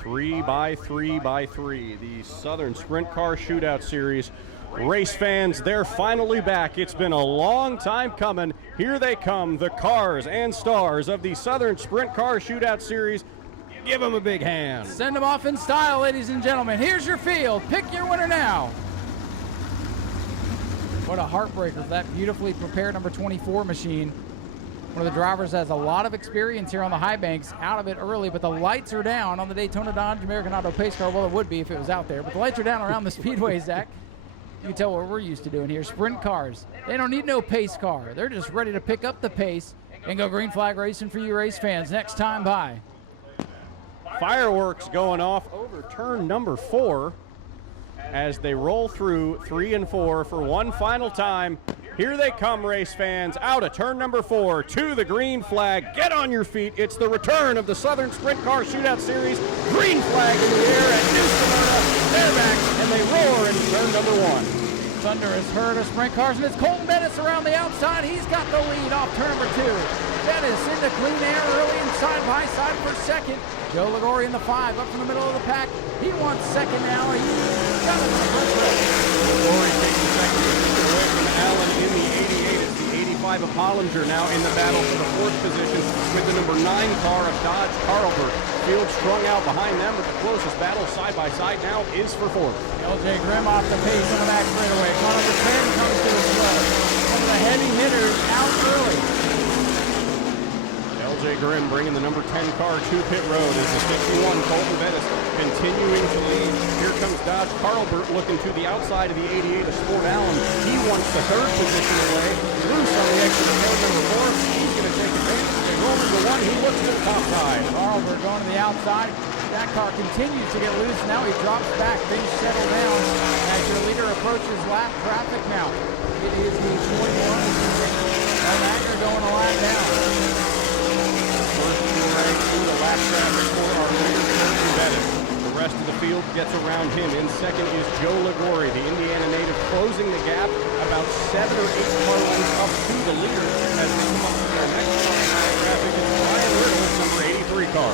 3 by 3 by 3, the Southern Sprint Car Shootout Series. Race fans, they're finally back. It's been a long time coming. Here they come, the cars and stars of the Southern Sprint Car Shootout Series. Give them a big hand. Send them off in style, ladies and gentlemen. Here's your field. Pick your winner now. What a heartbreaker for that beautifully prepared number 24 machine. One of the drivers has a lot of experience here on the high banks, out of it early, but the lights are down on the Daytona Dodge American Auto Pace Car. Well, it would be if it was out there, but the lights are down around the Speedway, Zach. You can tell what we're used to doing here. Sprint cars, they don't need no pace car. They're just ready to pick up the pace and go green flag racing for you race fans next time by. Fireworks going off over turn number 4 as they roll through 3 and 4 for one final time. Here they come, race fans, out of turn number 4 to the green flag. Get on your feet. It's the return of the Southern Sprint Car Shootout Series. Green flag in the air at New Smyrna. They're back, and they roar into turn number 1. Thunder has heard of sprint cars, and it's Colton Bettis around the outside. He's got the lead off turn number 2. Bettis into clean air early and side by side for second. Joe Ligori in the 5, up from the middle of the pack. He wants second now. He's got it in the front row. Ligori taking second position away from Allen in the 88. It's the 85 of Hollinger now in the battle for the 4th position with the number 9 car of Dodge Carlbert. Field strung out behind them, but the closest battle side by side now is for 4th. LJ Grimm off the pace on the back straightaway. Car number 10 comes to the slow. One of the heavy hitters out early. LJ Grimm bringing the number 10 car to pit road as the 61 Colton Bettis continuing to lead. Here comes Dodge Carlbert looking to the outside of the 88 of Sport Allen. He wants the 3rd position away. Loose on the exit of turn number 4. He's going to take advantage. They roll into 1. He looks to the top side. Carlbert going to the outside. That car continues to get loose. Now he drops back. Things settle down as your leader approaches lap traffic now. It is the 21. Agmt going a lap down. First through the lap traffic for our leader, Colton Bettis. The rest of the field gets around him. In second is Joe Ligori, the Indiana native, closing the gap about 7 or 8 car lengths up to the leader as they come up to their next car in lap traffic. It's Brian Riddle's number 83 car.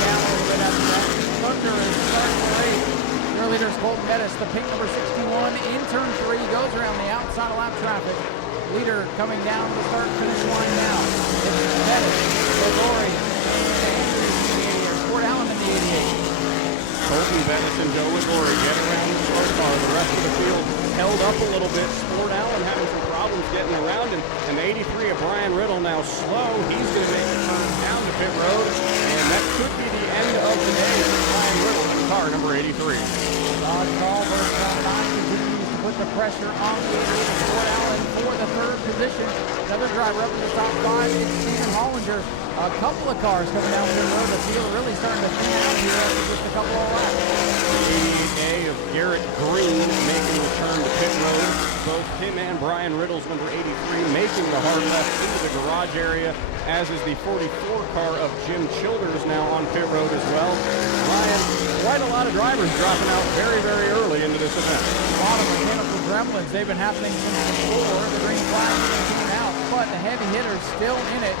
Down a little bit after that. Thunder is starting to race. Your leader is Colton Bettis, the pink number 61 in turn 3, goes around the outside of lap traffic. Leader coming down the start-finish line now. It's Bettis, Ligori, and Sport Allen in the 88. Colton Bettis and Joe Ligori get around the start car. The rest of the field held up a little bit. Sport Allen having some problems getting around him. And the 83 of Brian Riddle now slow. He's going to make a turn down to pit road. And that could be the end of the day for Brian Riddle in car number 83. Dodge Carlbert from 9 continues to put the pressure on the 88 of Sport Allen for the 3rd position. Another driver up in the top 5 is Stephen Hollinger. A couple of cars coming down the road. The field really starting to thin out here after just a couple of laps. The 88A of Garrett Green making the turn to pit road. Both him and Brian Riddle's number 83 making the hard left into the garage area, as is the 44 car of Jim Childers now on pit road as well. Ryan, quite a lot of drivers dropping out very, very early into this event. A lot of mechanical gremlins. They've been happening since before the green flag came out, but the heavy hitters still in it.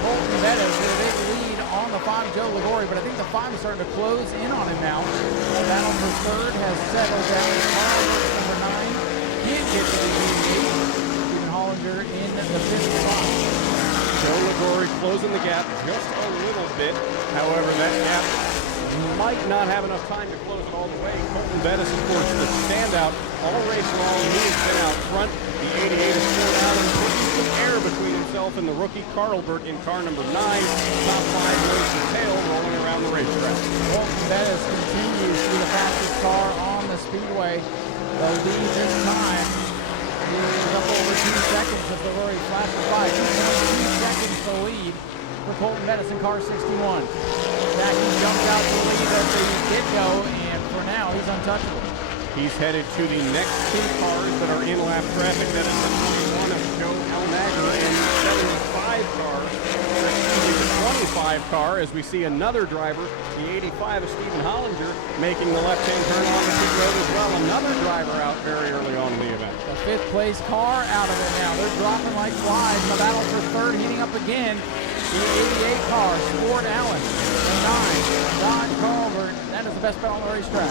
Colton Bettis with a big lead on the 5, Joe Ligori, but I think the 5 is starting to close in on him now. The battle for 3rd has settled down. Carlbert, number 9, can't get to the 88. Stephen Hollinger in the 5th spot. Joe Ligori closing the gap just a little bit. However, that gap might not have enough time to close it all the way. Colton Bettis, of course, the standout all race long. He has been out front. The 88 is still out and putting some air between himself and the rookie Carlbert in car number 9. Top 5 race the tail rolling around the racetrack. Colton Bettis continues to be the fastest car on the Speedway. The lead this time is up over 2 seconds as the Ligori flashes by. 2.2 seconds to lead for Colton Bettis in car 61. Jackie jumped out to lead at the get-go, and for now, he's untouchable. He's headed to the next 2 cars that are in lap traffic. That is the 21 of Joe Alnager and the 75 car. The 25 car, as we see another driver, the 85 of Stephen Hollinger, making the left-hand turn on the pit road as well. Another driver out very early on in the event. The 5th place car out of it now. They're dropping like flies. The battle for 3rd heating up again. The 88 car, Sport Allen. The 9, Don Carlbert. That is the best battle on the racetrack.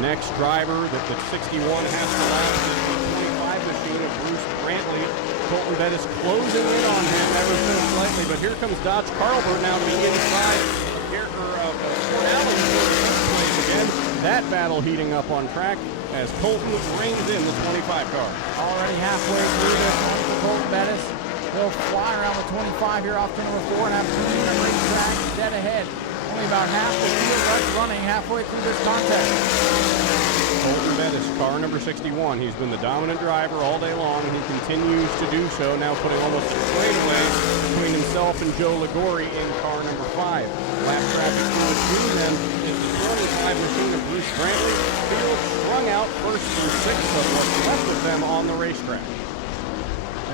Next driver that the 61 has to lap is the 25 machine of Bruce Brantley. Colton Bettis closing in on him ever so slightly, but here comes Dodge Carlbert now to be inside of Sport Allen for the first place again. That battle heating up on track as Colton reins in the 25 car. Already halfway through this one for Colton Bettis. He'll fly around the 25 here off to number 4 and have 2 minute racetrack dead ahead. Only about half the field running halfway through this contest. Colton Bettis, car number 61. He's been the dominant driver all day long, and he continues to do so, now putting almost a straightaway between himself and Joe Ligori in car number 5. Lap traffic between them is the 25 machine of Bruce Brantley. Field strung out first and 6th of what's left of them on the racetrack.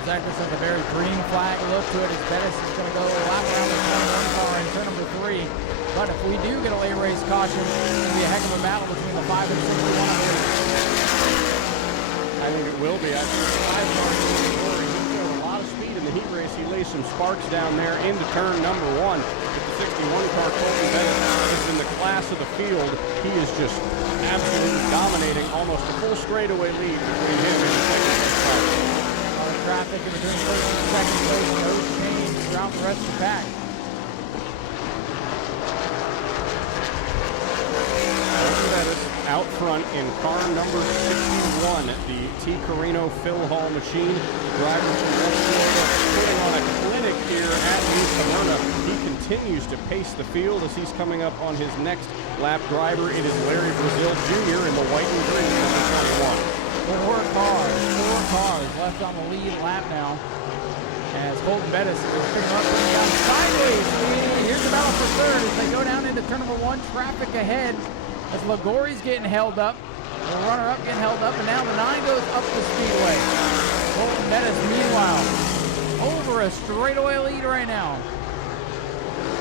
This has a very green flag look to it as Bettis is going to go lap around the 21 car in turn number 3. But if we do get a late race caution, it's going to be a heck of a battle between the 5 and 61 on here. I think it will be. I think the 5 car he showed a lot of speed in the heat race. He lays some sparks down there into turn number 1. But the 61 car, Colton Bettis, is in the class of the field. He is just absolutely dominating, almost a full straightaway lead between him and the second place car. Traffic in between first and second place, no change throughout the rest of the pack. Out front in car number 61, the T. Carino Phil Hall machine. Drivers putting on a clinic here at New Smyrna. He continues to pace the field as he's coming up on his next lap driver. It is Larry Brazil Jr. in the white and green number 21. 4 cars left on the lead lap now. As Colton Bettis is picking up and down sideways. Here's the battle for third as they go down into turn number 1. Traffic ahead as Ligori's getting held up. The runner-up getting held up, and now the 9 goes up the Speedway. Colton Bettis, meanwhile, over a straightaway lead right now.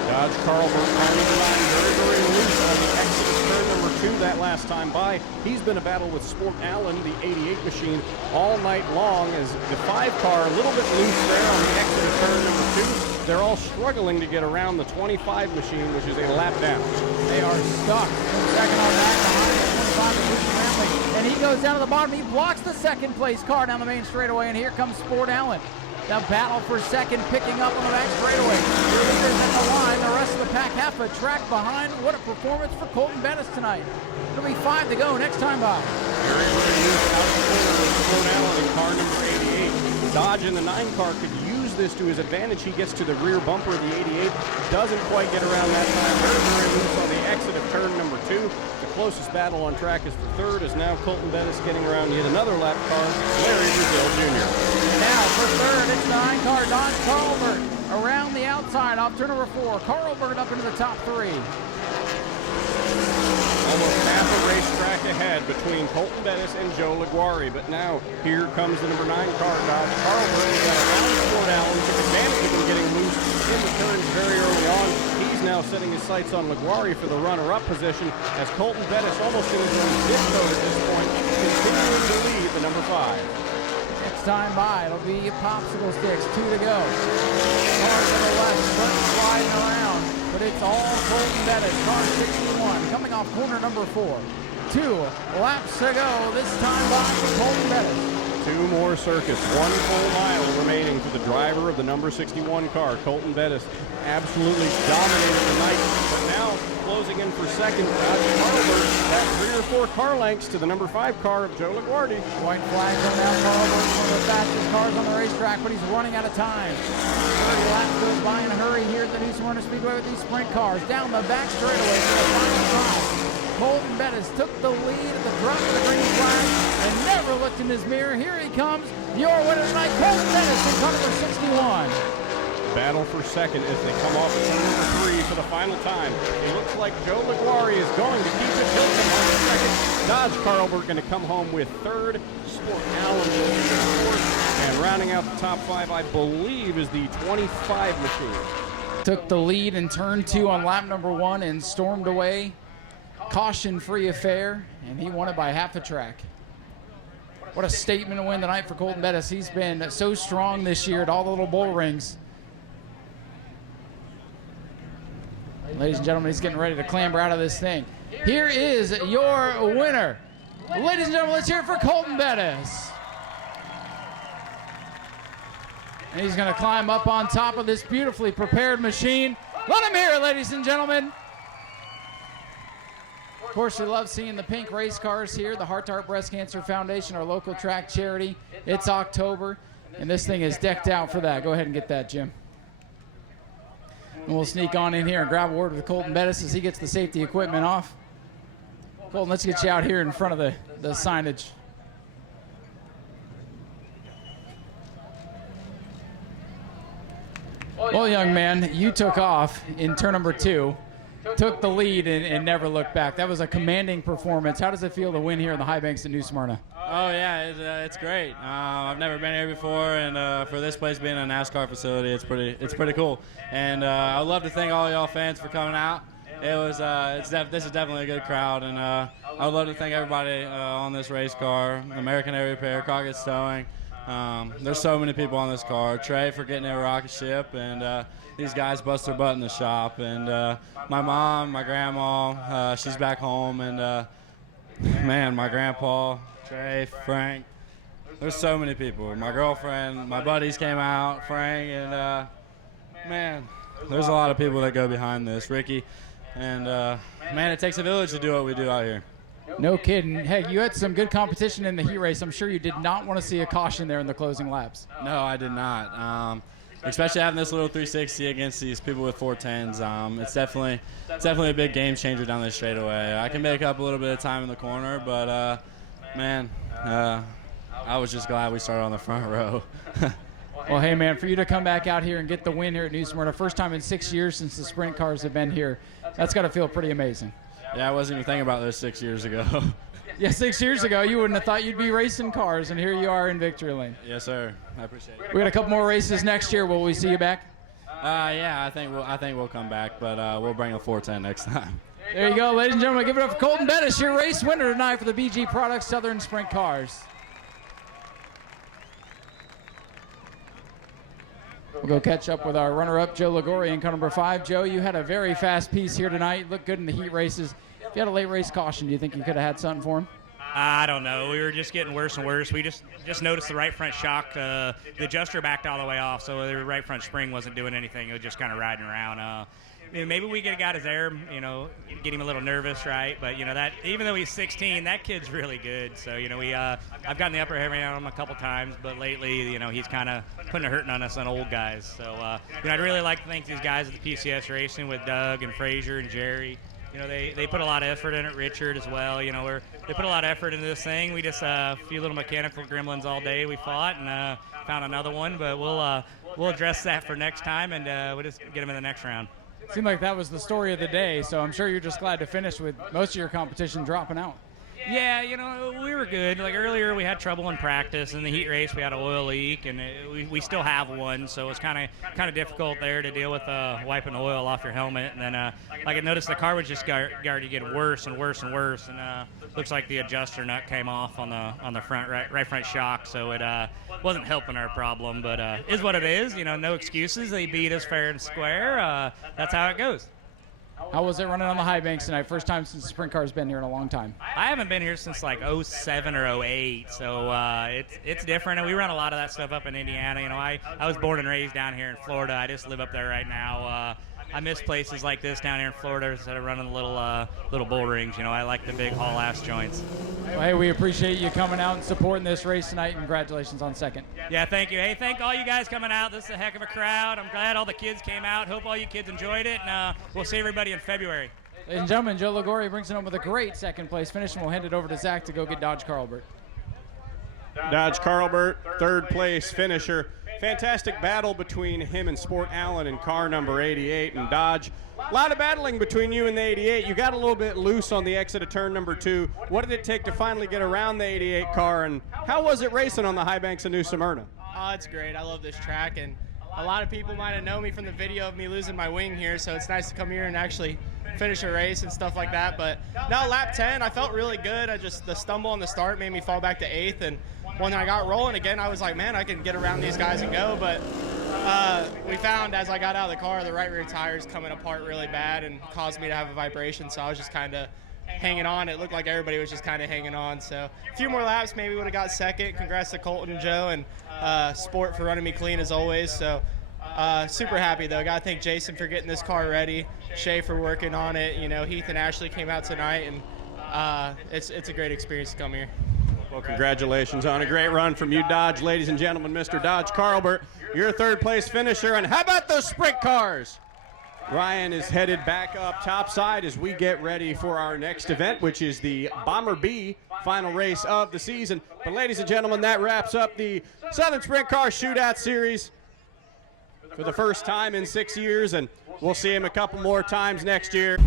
Dodge Carlbert climbing the line very loose on the exit of turn number 2 that last time by. He's been a battle with Sport Allen, the 88 machine, all night long as the 5 car a little bit loose there on the exit of turn number 2. They're all struggling to get around the 25 machine, which is a lap down. They are stuck. Second on back behind the 25 machine family. And he goes down to the bottom. He blocks the second place car down the main straightaway, and here comes Sport Allen. The battle for second picking up on the back straightaway. Your leaders in the line. The rest of the pack half a track behind. What a performance for Colton Bettis tonight. It'll be 5 to go next time, Bob. Very loose out the corner with Sport Allen in car number 88. Dodge in the 9 car could use this to his advantage. He gets to the rear bumper of the 88. Doesn't quite get around that time. Very loose on the exit of turn number 2. The closest battle on track is for third, as now Colton Bettis getting around yet another lap car, Larry Brazil Jr. Now for third, it's 9 car Don Carlbert around the outside off turn number 4. Carlbert up into the top 3. Almost half a racetrack ahead between Colton Bettis and Joe Ligori, but now here comes the number 9 car, Dodge Carlbert. He got around Sport Allen, took advantage of him getting loose in the turns very early on. He's now setting his sights on Ligori for the runner-up position as Colton Bettis, almost in his own zip code at this point, continuing to lead the number 5. Next time by, it'll be popsicle sticks, 2 to go. Cars to the left, sliding around, but it's all Colton Bettis, car 61, coming off corner number 4. 2 laps to go, this time by for Colton Bettis. 2 more circuits, 1 full mile remaining for the driver of the number 61 car, Colton Bettis. Absolutely dominated tonight, but now closing in for second, Dodge Carlbert at 3 or 4 car lengths to the number 5 car of Joe Ligori. White flag on now, Carlbert, one of the fastest cars on the racetrack, but he's running out of time. 30 laps goes by in a hurry here at the New Smyrna Speedway with these sprint cars. Down the back straightaway for the final drive. Colton Bettis took the lead at the drop of the green flag and never looked in his mirror. Here he comes, your winner tonight, Colton Bettis in car number 61. Battle for second as they come off at turn number 3 for the final time. It looks like Joe Ligori is going to keep it. He'll come home with second. Dodge Carlbert going to come home with third. Sport Allen will be fourth. And rounding out the top 5, I believe, is the 25 machine. Took the lead in turn 2 on lap number 1 and stormed away. Caution-free affair, and he won it by half a track. What a statement to win tonight for Colton Bettis. He's been so strong this year at all the little bull rings. Ladies and gentlemen, he's getting ready to clamber out of this thing. Here is your winner. Ladies and gentlemen, let's hear it for Colton Bettis. And he's going to climb up on top of this beautifully prepared machine. Let him hear it, ladies and gentlemen. Of course, we love seeing the pink race cars here. The Heart to Heart Breast Cancer Foundation, our local track charity. It's October, and this thing is decked out for that. Go ahead and get that, Jim. And we'll sneak on in here and grab a word with Colton Bettis as he gets the safety equipment off. Colton, let's get you out here in front of the signage. Well, young man, you took off in turn number 2, took the lead and never looked back. That was a commanding performance. How does it feel to win here in the high banks at New Smyrna? Oh, yeah, it's great. I've never been here before, and for this place being a NASCAR facility, it's pretty cool. And I'd love to thank all y'all fans for coming out. This is definitely a good crowd, and I would love to thank everybody on this race car, American Air Repair, Crockett's Towing. There's so many people on this car. Trey for getting a rocket ship, and these guys bust their butt in the shop. And my mom, my grandma, she's back home, and man, my grandpa, Trey, Frank. There's so many people. My girlfriend, my buddies came out, Frank, and man, there's a lot of people that go behind this. Ricky, and man, it takes a village to do what we do out here. No kidding. Hey, you had some good competition in the heat race. I'm sure you did not want to see a caution there in the closing laps. No, I did not. Especially having this little 360 against these people with 410s. It's definitely a big game changer down this straightaway. I can make up a little bit of time in the corner, but man, I was just glad we started on the front row. Well, hey, man, for you to come back out here and get the win here at New Smyrna, first time in 6 years since the sprint cars have been here, that's got to feel pretty amazing. Yeah, I wasn't even thinking about this 6 years ago. Yeah, 6 years ago, you wouldn't have thought you'd be racing cars, and here you are in victory lane. Yes, sir. I appreciate it. We got a couple more races next year. Will we see you back? Yeah, I think we'll come back, but we'll bring a 410 next time. There you go, ladies and gentlemen. Give it up for Colton Bettis, your race winner tonight for the BG Products Southern Sprint Cars. We'll go catch up with our runner-up, Joe Ligori, in car number 5. Joe, you had a very fast piece here tonight. Looked good in the heat races. If you had a late race caution, do you think you could have had something for him? I don't know. We were just getting worse and worse. We just noticed the right front shock. The adjuster backed all the way off, so the right front spring wasn't doing anything. It was just kind of riding around. Maybe we could have got his air, get him a little nervous, right? But, that even though he's 16, that kid's really good. So, I've gotten the upper hand on him a couple times, but lately, he's kind of putting a hurting on us on old guys. So, I'd really like to thank these guys at the PCS Racing with Doug and Frazier and Jerry. They put a lot of effort in it. Richard as well. They put a lot of effort into this thing. We just a few little mechanical gremlins all day. We fought and found another one, but we'll address that for next time, and we'll just get them in the next round. Seemed like that was the story of the day, so I'm sure you're just glad to finish with most of your competition dropping out. Yeah, we were good. Like earlier, we had trouble in practice. In the heat race, we had an oil leak, and we still have one, so it's kind of difficult there to deal with wiping oil off your helmet. And then, I noticed the car was just starting to get worse and worse and worse, and looks like the adjuster nut came off on the front right front shock, so it wasn't helping our problem. But is what it is. No excuses. They beat us fair and square. That's how it goes. How was it running on the high banks tonight? First time since the sprint car's been here in a long time. I haven't been here since like 07 or 08, so it's different. And we run a lot of that stuff up in Indiana. I was born and raised down here in Florida. I just live up there right now. I miss places like this down here in Florida instead of running little bull rings. I like the big haul-ass joints. Well, hey, we appreciate you coming out and supporting this race tonight, and congratulations on second. Yeah, thank you. Hey, thank all you guys coming out. This is a heck of a crowd. I'm glad all the kids came out. Hope all you kids enjoyed it, and we'll see everybody in February. Ladies and gentlemen, Joe Ligori brings it home with a great second-place finish, and we'll hand it over to Zach to go get Dodge Carlbert. Dodge Carlbert, third-place finisher. Fantastic battle between him and Sport Allen in car number 88, and Dodge. A lot of battling between you and the 88. You got a little bit loose on the exit of turn number 2. What did it take to finally get around the 88 car, and how was it racing on the high banks of New Smyrna? Oh, it's great. I love this track, and a lot of people might have known me from the video of me losing my wing here, so it's nice to come here and actually finish a race and stuff like that. But no, lap 10, I felt really good. The stumble on the start made me fall back to 8th, and when I got rolling again, I was like, man, I can get around these guys and go. But we found as I got out of the car, the right rear tire's coming apart really bad and caused me to have a vibration, so I was just kind of hanging on. It looked like everybody was just kind of hanging on. So a few more laps, maybe would have got second. Congrats to Colton and Joe and Sport for running me clean as always. So super happy though. Got to thank Jason for getting this car ready, Shay for working on it. You know, Heath and Ashley came out tonight, and it's a great experience to come here. Well, congratulations on a great run from you, Dodge. Ladies and gentlemen, Mr. Dodge Carlbert, your third place finisher. And how about those sprint cars? Ryan is headed back up topside as we get ready for our next event, which is the Bomber B final race of the season. But ladies and gentlemen, that wraps up the Southern Sprint Car Shootout Series for the first time in 6 years, and we'll see him a couple more times next year.